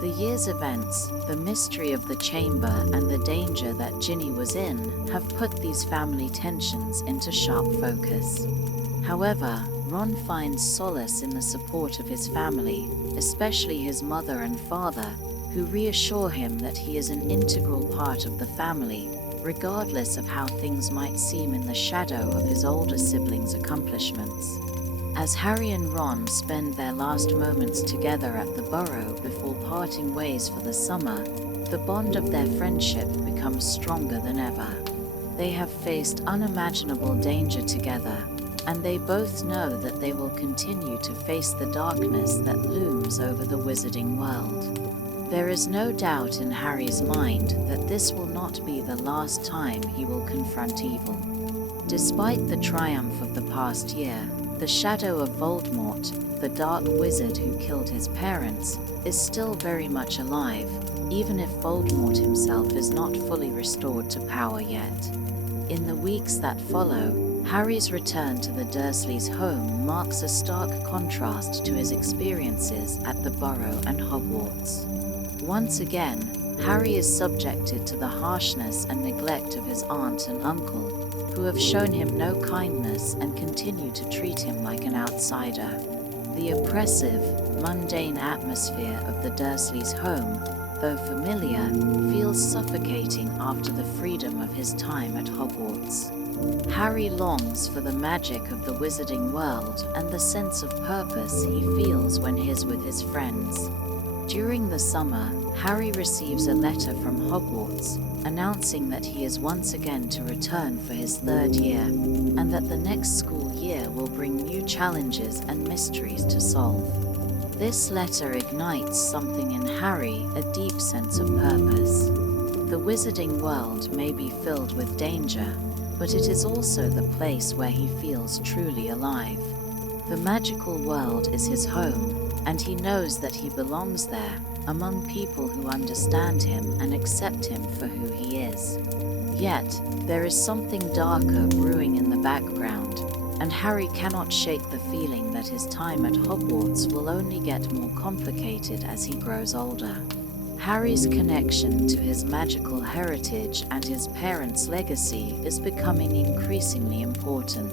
The year's events, the mystery of the chamber, and the danger that Ginny was in have put these family tensions into sharp focus. However, Ron finds solace in the support of his family, especially his mother and father, who reassure him that he is an integral part of the family, regardless of how things might seem in the shadow of his older siblings' accomplishments. As Harry and Ron spend their last moments together at the burrow before parting ways for the summer, the bond of their friendship becomes stronger than ever. They have faced unimaginable danger together, and they both know that they will continue to face the darkness that looms over the wizarding world. There is no doubt in Harry's mind that this will not be the last time he will confront evil. Despite the triumph of the past year, the shadow of Voldemort, the dark wizard who killed his parents, is still very much alive, even if Voldemort himself is not fully restored to power yet. In the weeks that follow, Harry's return to the Dursleys' home marks a stark contrast to his experiences at the Burrow and Hogwarts. Once again, Harry is subjected to the harshness and neglect of his aunt and uncle, who have shown him no kindness and continue to treat him like an outsider. The oppressive, mundane atmosphere of the Dursleys' home, though familiar, feels suffocating after the freedom of his time at Hogwarts. Harry longs for the magic of the wizarding world and the sense of purpose he feels when he is with his friends. During the summer, Harry receives a letter from Hogwarts announcing that he is once again to return for his third year, and that the next school year will bring new challenges and mysteries to solve. This letter ignites something in Harry, a deep sense of purpose. The wizarding world may be filled with danger, but it is also the place where he feels truly alive. The magical world is his home, and he knows that he belongs there, among people who understand him and accept him for who he is. Yet, there is something darker brewing in the background, and Harry cannot shake the feeling that his time at Hogwarts will only get more complicated as he grows older. Harry's connection to his magical heritage and his parents' legacy is becoming increasingly important.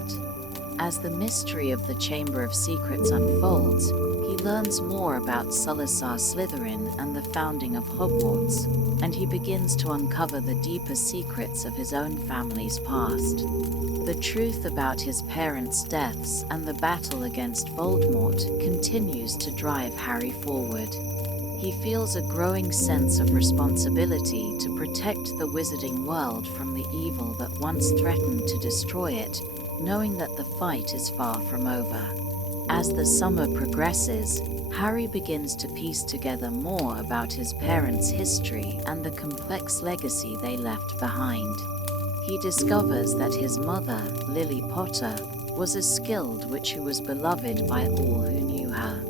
As the mystery of the Chamber of Secrets unfolds, he learns more about Salazar Slytherin and the founding of Hogwarts, and he begins to uncover the deeper secrets of his own family's past. The truth about his parents' deaths and the battle against Voldemort continues to drive Harry forward. He feels a growing sense of responsibility to protect the wizarding world from the evil that once threatened to destroy it, knowing that the fight is far from over. As the summer progresses, Harry begins to piece together more about his parents' history and the complex legacy they left behind. He discovers that his mother, Lily Potter, was a skilled witch who was beloved by all who knew her.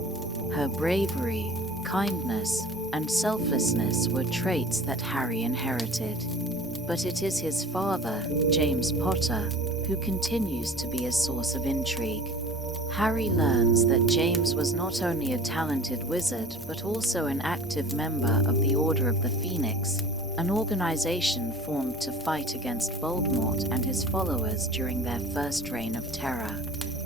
Her bravery, kindness, and selflessness were traits that Harry inherited. But it is his father, James Potter, who continues to be a source of intrigue. Harry learns that James was not only a talented wizard, but also an active member of the Order of the Phoenix, an organization formed to fight against Voldemort and his followers during their first reign of terror.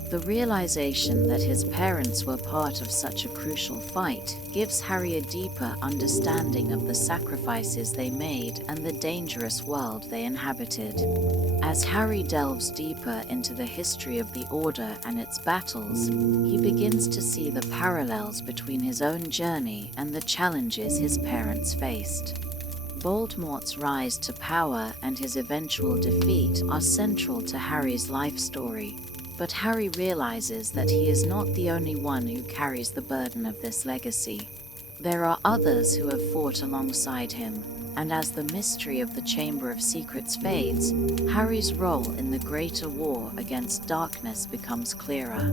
The realization that his parents were part of such a crucial fight gives Harry a deeper understanding of the sacrifices they made and the dangerous world they inhabited. As Harry delves deeper into the history of the Order and its battles, he begins to see the parallels between his own journey and the challenges his parents faced. Voldemort's rise to power and his eventual defeat are central to Harry's life story. But Harry realizes that he is not the only one who carries the burden of this legacy. There are others who have fought alongside him, and as the mystery of the Chamber of Secrets fades, Harry's role in the greater war against darkness becomes clearer.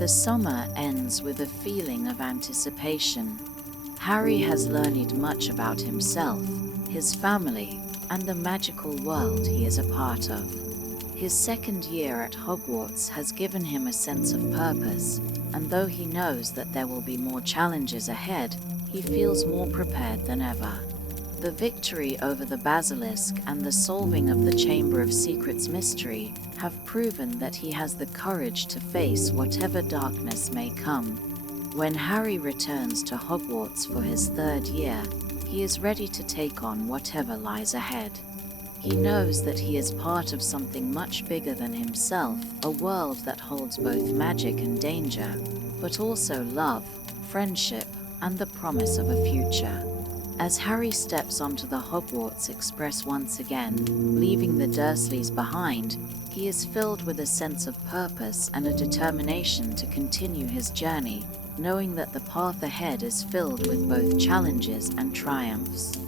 The summer ends with a feeling of anticipation. Harry has learned much about himself, his family, and the magical world he is a part of. His second year at Hogwarts has given him a sense of purpose, and though he knows that there will be more challenges ahead, he feels more prepared than ever. The victory over the Basilisk and the solving of the Chamber of Secrets mystery have proven that he has the courage to face whatever darkness may come. When Harry returns to Hogwarts for his third year, he is ready to take on whatever lies ahead. He knows that he is part of something much bigger than himself, a world that holds both magic and danger, but also love, friendship, and the promise of a future. As Harry steps onto the Hogwarts Express once again, leaving the Dursleys behind, he is filled with a sense of purpose and a determination to continue his journey, knowing that the path ahead is filled with both challenges and triumphs.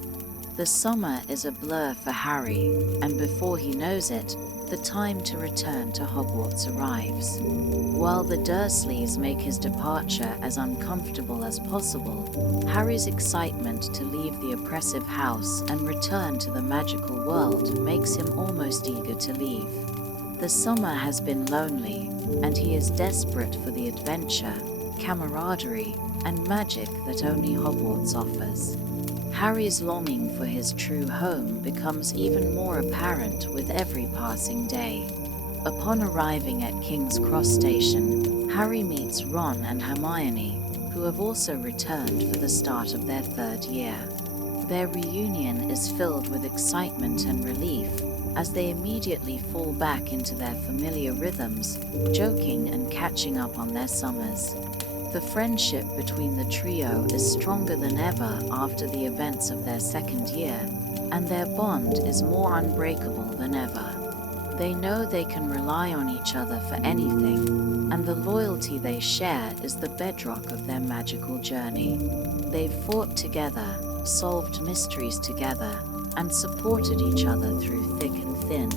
The summer is a blur for Harry, and before he knows it, the time to return to Hogwarts arrives. While the Dursleys make his departure as uncomfortable as possible, Harry's excitement to leave the oppressive house and return to the magical world makes him almost eager to leave. The summer has been lonely, and he is desperate for the adventure, camaraderie, and magic that only Hogwarts offers. Harry's longing for his true home becomes even more apparent with every passing day. Upon arriving at King's Cross Station, Harry meets Ron and Hermione, who have also returned for the start of their third year. Their reunion is filled with excitement and relief, as they immediately fall back into their familiar rhythms, joking and catching up on their summers. The friendship between the trio is stronger than ever after the events of their second year, and their bond is more unbreakable than ever. They know they can rely on each other for anything, and the loyalty they share is the bedrock of their magical journey. They've fought together, solved mysteries together, and supported each other through thick and thin.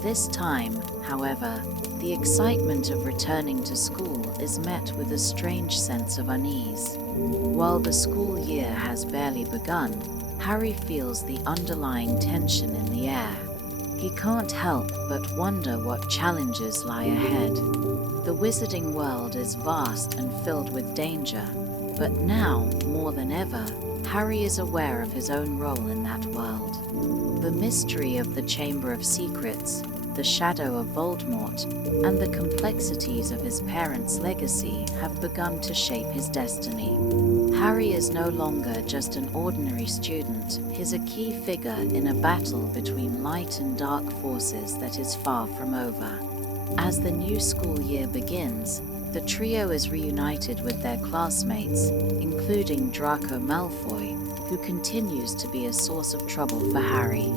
This time, however, the excitement of returning to school is met with a strange sense of unease. While the school year has barely begun, Harry feels the underlying tension in the air. He can't help but wonder what challenges lie ahead. The wizarding world is vast and filled with danger, but now, more than ever, Harry is aware of his own role in that world. The mystery of the Chamber of Secrets, the shadow of Voldemort, and the complexities of his parents' legacy have begun to shape his destiny. Harry is no longer just an ordinary student, he's a key figure in a battle between light and dark forces that is far from over. As the new school year begins, the trio is reunited with their classmates, including Draco Malfoy, who continues to be a source of trouble for Harry.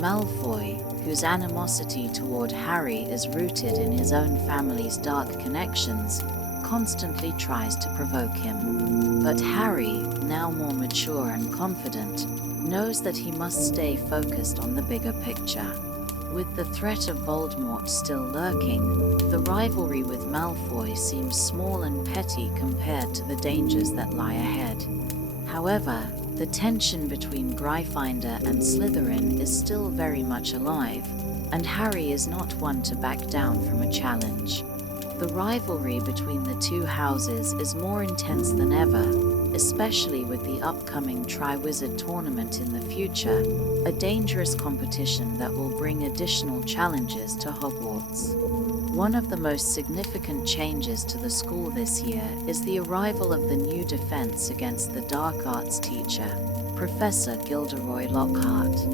Malfoy, whose animosity toward Harry is rooted in his own family's dark connections, constantly tries to provoke him. But Harry, now more mature and confident, knows that he must stay focused on the bigger picture. With the threat of Voldemort still lurking, the rivalry with Malfoy seems small and petty compared to the dangers that lie ahead. However, the tension between Gryffindor and Slytherin is still very much alive, and Harry is not one to back down from a challenge. The rivalry between the two houses is more intense than ever, especially with the upcoming Triwizard Tournament in the future, a dangerous competition that will bring additional challenges to Hogwarts. One of the most significant changes to the school this year is the arrival of the new defense against the dark arts teacher, Professor Gilderoy Lockhart.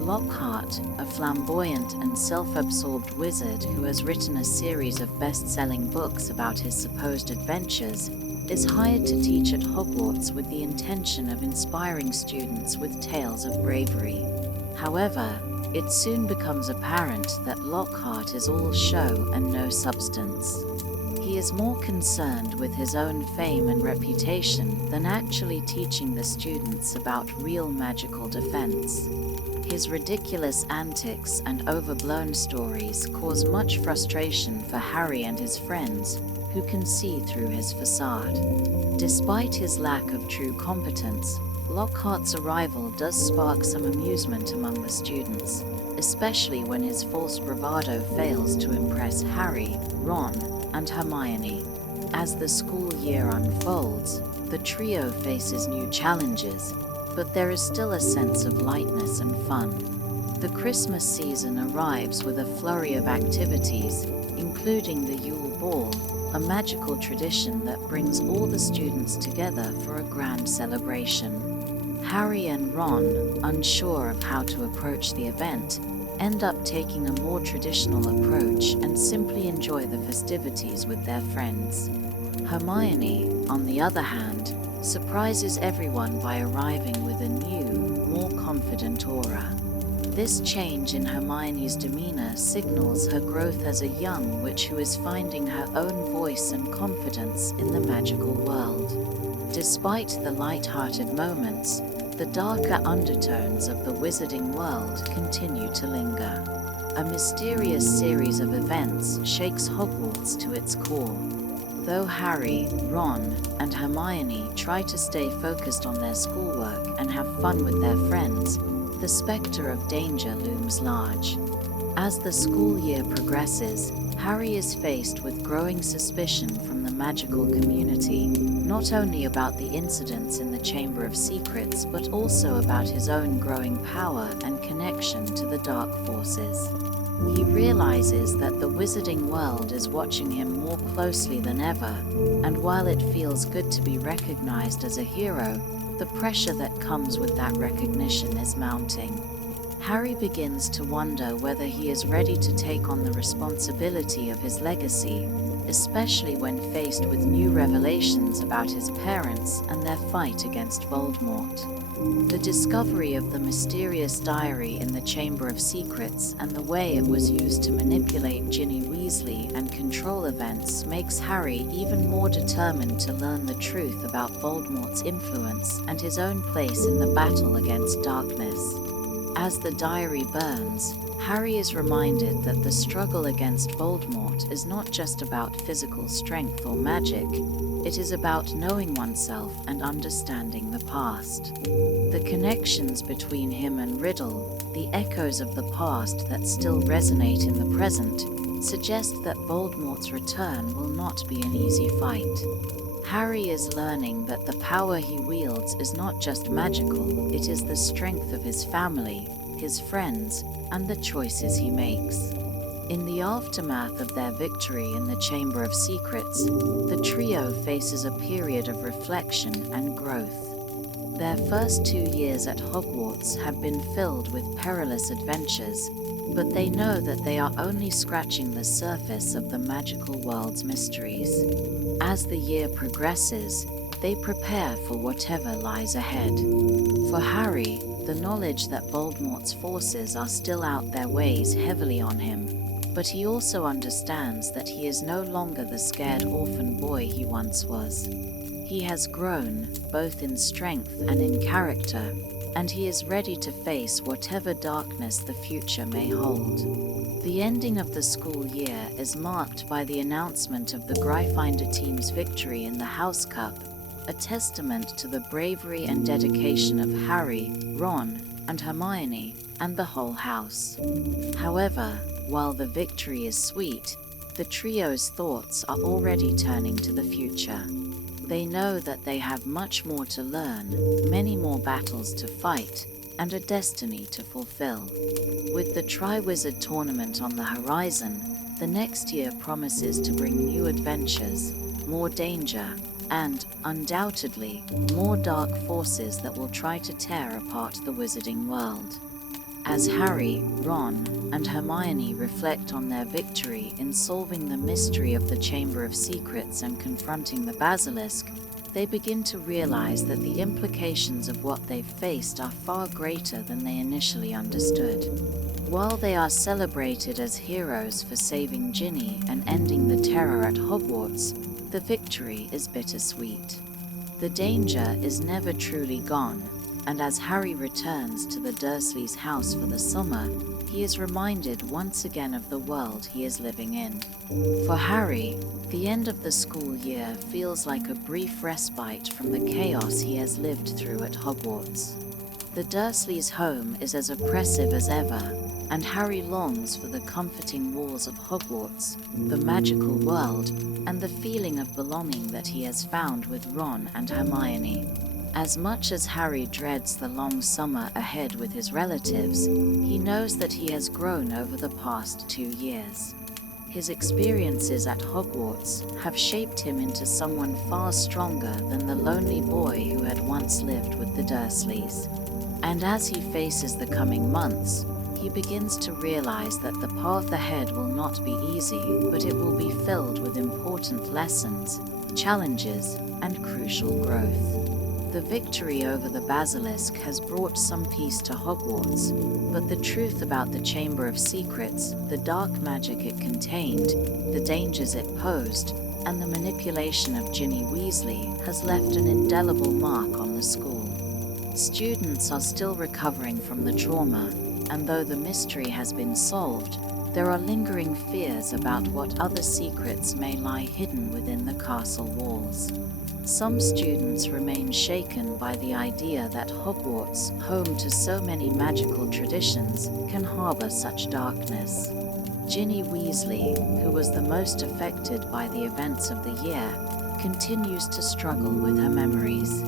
Lockhart, a flamboyant and self-absorbed wizard who has written a series of best-selling books about his supposed adventures, is hired to teach at Hogwarts with the intention of inspiring students with tales of bravery. However, it soon becomes apparent that Lockhart is all show and no substance. He is more concerned with his own fame and reputation than actually teaching the students about real magical defense. His ridiculous antics and overblown stories cause much frustration for Harry and his friends, who can see through his facade. Despite his lack of true competence, Lockhart's arrival does spark some amusement among the students, especially when his false bravado fails to impress Harry, Ron, and Hermione. As the school year unfolds, the trio faces new challenges, but there is still a sense of lightness and fun. The Christmas season arrives with a flurry of activities, including the Yule Ball, a magical tradition that brings all the students together for a grand celebration. Harry and Ron, unsure of how to approach the event, end up taking a more traditional approach and simply enjoy the festivities with their friends. Hermione, on the other hand, surprises everyone by arriving with a new, more confident aura. This change in Hermione's demeanor signals her growth as a young witch who is finding her own voice and confidence in the magical world. Despite the light-hearted moments, the darker undertones of the wizarding world continue to linger. A mysterious series of events shakes Hogwarts to its core. Though Harry, Ron, and Hermione try to stay focused on their schoolwork and have fun with their friends, the specter of danger looms large. As the school year progresses, Harry is faced with growing suspicion from the magical community, not only about the incidents in the Chamber of Secrets, but also about his own growing power and connection to the dark forces. He realizes that the wizarding world is watching him more closely than ever, and while it feels good to be recognized as a hero, the pressure that comes with that recognition is mounting. Harry begins to wonder whether he is ready to take on the responsibility of his legacy, especially when faced with new revelations about his parents and their fight against Voldemort. The discovery of the mysterious diary in the Chamber of Secrets and the way it was used to manipulate Ginny Weasley and control events makes Harry even more determined to learn the truth about Voldemort's influence and his own place in the battle against darkness. As the diary burns, Harry is reminded that the struggle against Voldemort is not just about physical strength or magic, it is about knowing oneself and understanding the past. The connections between him and Riddle, the echoes of the past that still resonate in the present, suggest that Voldemort's return will not be an easy fight. Harry is learning that the power he wields is not just magical, it is the strength of his family, his friends, and the choices he makes. In the aftermath of their victory in the Chamber of Secrets, the trio faces a period of reflection and growth. Their first 2 years at Hogwarts have been filled with perilous adventures, but they know that they are only scratching the surface of the magical world's mysteries. As the year progresses, they prepare for whatever lies ahead. For Harry, the knowledge that Voldemort's forces are still out there weighs heavily on him, but he also understands that he is no longer the scared orphan boy he once was. He has grown, both in strength and in character, and he is ready to face whatever darkness the future may hold. The ending of the school year is marked by the announcement of the Gryffindor team's victory in the House Cup, a testament to the bravery and dedication of Harry, Ron, and Hermione, and the whole house. However, while the victory is sweet, the trio's thoughts are already turning to the future. They know that they have much more to learn, many more battles to fight, and a destiny to fulfill. With the Triwizard Tournament on the horizon, the next year promises to bring new adventures, more danger, and, undoubtedly, more dark forces that will try to tear apart the wizarding world. As Harry, Ron, and Hermione reflect on their victory in solving the mystery of the Chamber of Secrets and confronting the basilisk, they begin to realize that the implications of what they've faced are far greater than they initially understood. While they are celebrated as heroes for saving Ginny and ending the terror at Hogwarts, the victory is bittersweet. The danger is never truly gone, and as Harry returns to the Dursleys' house for the summer, he is reminded once again of the world he is living in. For Harry, the end of the school year feels like a brief respite from the chaos he has lived through at Hogwarts. The Dursleys' home is as oppressive as ever, and Harry longs for the comforting walls of Hogwarts, the magical world, and the feeling of belonging that he has found with Ron and Hermione. As much as Harry dreads the long summer ahead with his relatives, he knows that he has grown over the past 2 years. His experiences at Hogwarts have shaped him into someone far stronger than the lonely boy who had once lived with the Dursleys. And as he faces the coming months, he begins to realize that the path ahead will not be easy, but it will be filled with important lessons, challenges, and crucial growth. The victory over the basilisk has brought some peace to Hogwarts, but the truth about the Chamber of Secrets, the dark magic it contained, the dangers it posed, and the manipulation of Ginny Weasley has left an indelible mark on the school. Students are still recovering from the trauma, and though the mystery has been solved, there are lingering fears about what other secrets may lie hidden within the castle walls. Some students remain shaken by the idea that Hogwarts, home to so many magical traditions, can harbor such darkness. Ginny Weasley, who was the most affected by the events of the year, continues to struggle with her memories.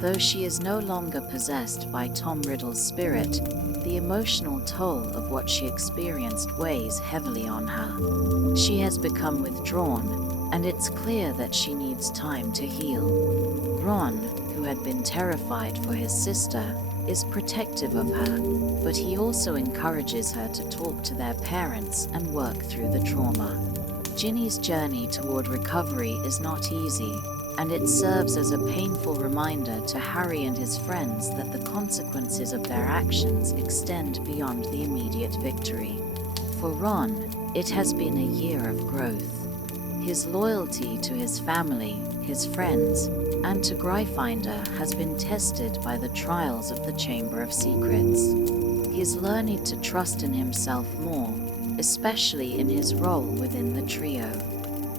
Though she is no longer possessed by Tom Riddle's spirit, the emotional toll of what she experienced weighs heavily on her. She has become withdrawn, and it's clear that she needs time to heal. Ron, who had been terrified for his sister, is protective of her, but he also encourages her to talk to their parents and work through the trauma. Ginny's journey toward recovery is not easy, and it serves as a painful reminder to Harry and his friends that the consequences of their actions extend beyond the immediate victory. For Ron, it has been a year of growth. His loyalty to his family, his friends, and to Gryffindor has been tested by the trials of the Chamber of Secrets. He's learning to trust in himself more, especially in his role within the trio.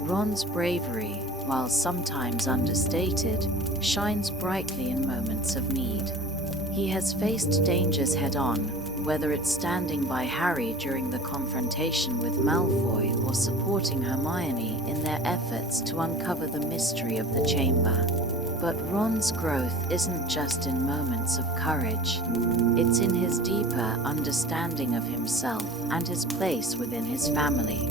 Ron's bravery, while sometimes understated, shines brightly in moments of need. He has faced dangers head-on, whether it's standing by Harry during the confrontation with Malfoy or supporting Hermione in their efforts to uncover the mystery of the chamber. But Ron's growth isn't just in moments of courage. It's in his deeper understanding of himself and his place within his family.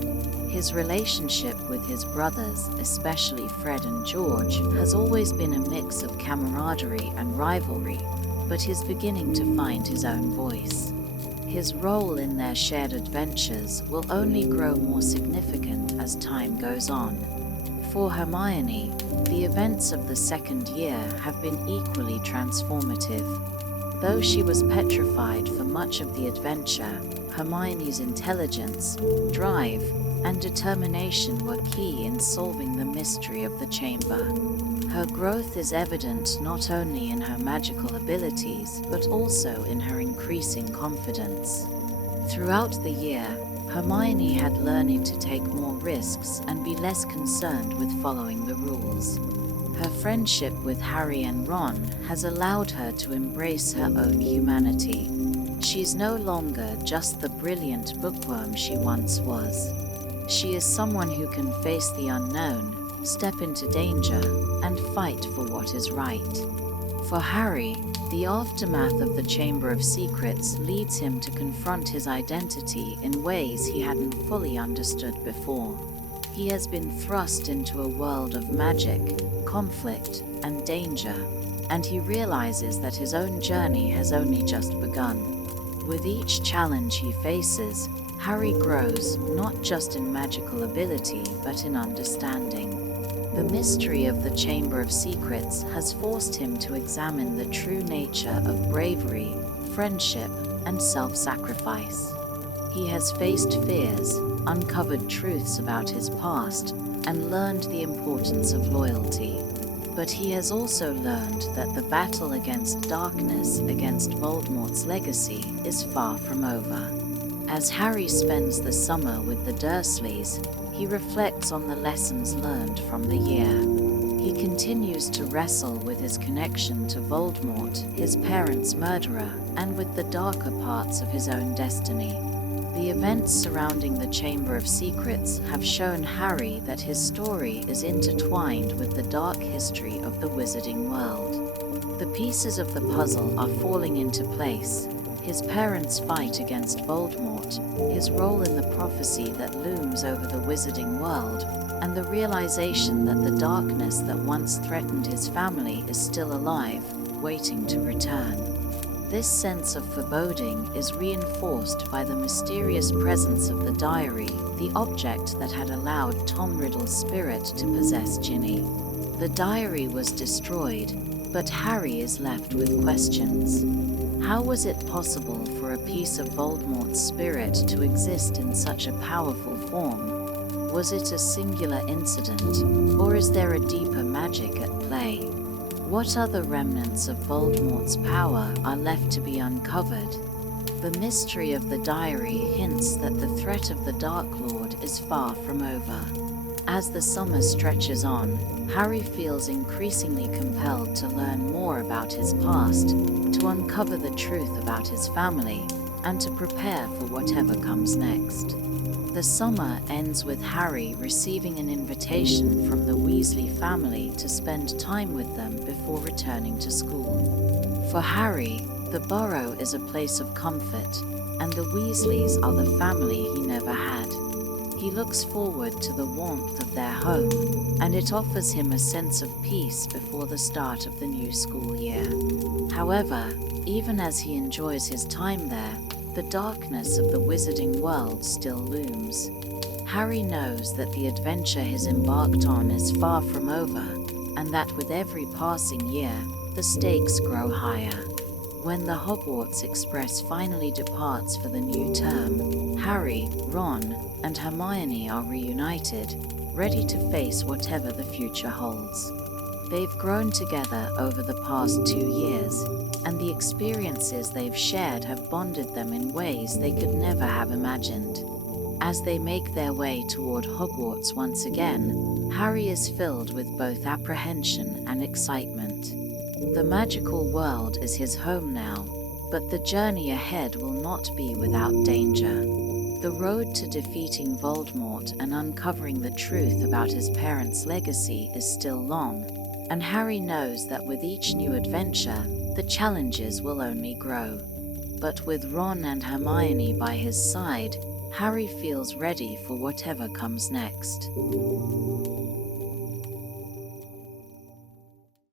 His relationship with his brothers, especially Fred and George, has always been a mix of camaraderie and rivalry, but he's beginning to find his own voice. His role in their shared adventures will only grow more significant as time goes on. For Hermione, the events of the second year have been equally transformative. Though she was petrified for much of the adventure, Hermione's intelligence, drive, and determination were key in solving the mystery of the chamber. Her growth is evident not only in her magical abilities, but also in her increasing confidence. Throughout the year, Hermione had learned to take more risks and be less concerned with following the rules. Her friendship with Harry and Ron has allowed her to embrace her own humanity. She's no longer just the brilliant bookworm she once was. She is someone who can face the unknown, step into danger, and fight for what is right. For Harry, the aftermath of the Chamber of Secrets leads him to confront his identity in ways he hadn't fully understood before. He has been thrust into a world of magic, conflict, and danger, and he realizes that his own journey has only just begun. With each challenge he faces, Harry grows not just in magical ability, but in understanding. The mystery of the Chamber of Secrets has forced him to examine the true nature of bravery, friendship, and self-sacrifice. He has faced fears, uncovered truths about his past, and learned the importance of loyalty. But he has also learned that the battle against darkness, against Voldemort's legacy, is far from over. As Harry spends the summer with the Dursleys, he reflects on the lessons learned from the year. He continues to wrestle with his connection to Voldemort, his parents' murderer, and with the darker parts of his own destiny. The events surrounding the Chamber of Secrets have shown Harry that his story is intertwined with the dark history of the wizarding world. The pieces of the puzzle are falling into place. His parents' fight against Voldemort, his role in the prophecy that looms over the wizarding world, and the realization that the darkness that once threatened his family is still alive, waiting to return. This sense of foreboding is reinforced by the mysterious presence of the diary, the object that had allowed Tom Riddle's spirit to possess Ginny. The diary was destroyed, but Harry is left with questions. How was it possible for a piece of Voldemort's spirit to exist in such a powerful form? Was it a singular incident, or is there a deeper magic at play? What other remnants of Voldemort's power are left to be uncovered? The mystery of the diary hints that the threat of the Dark Lord is far from over. As the summer stretches on, Harry feels increasingly compelled to learn more about his past, to uncover the truth about his family, and to prepare for whatever comes next. The summer ends with Harry receiving an invitation from the Weasley family to spend time with them before returning to school. For Harry, the burrow is a place of comfort, and the Weasleys are the family he never had. He looks forward to the warmth of their home, and it offers him a sense of peace before the start of the new school year. However, even as he enjoys his time there, the darkness of the wizarding world still looms. Harry knows that the adventure he's embarked on is far from over, and that with every passing year, the stakes grow higher. When the Hogwarts Express finally departs for the new term, Harry, Ron, and Hermione are reunited, ready to face whatever the future holds. They've grown together over the past 2 years, and the experiences they've shared have bonded them in ways they could never have imagined. As they make their way toward Hogwarts once again, Harry is filled with both apprehension and excitement. The magical world is his home now, but the journey ahead will not be without danger. The road to defeating Voldemort and uncovering the truth about his parents' legacy is still long, and Harry knows that with each new adventure, the challenges will only grow. But with Ron and Hermione by his side, Harry feels ready for whatever comes next.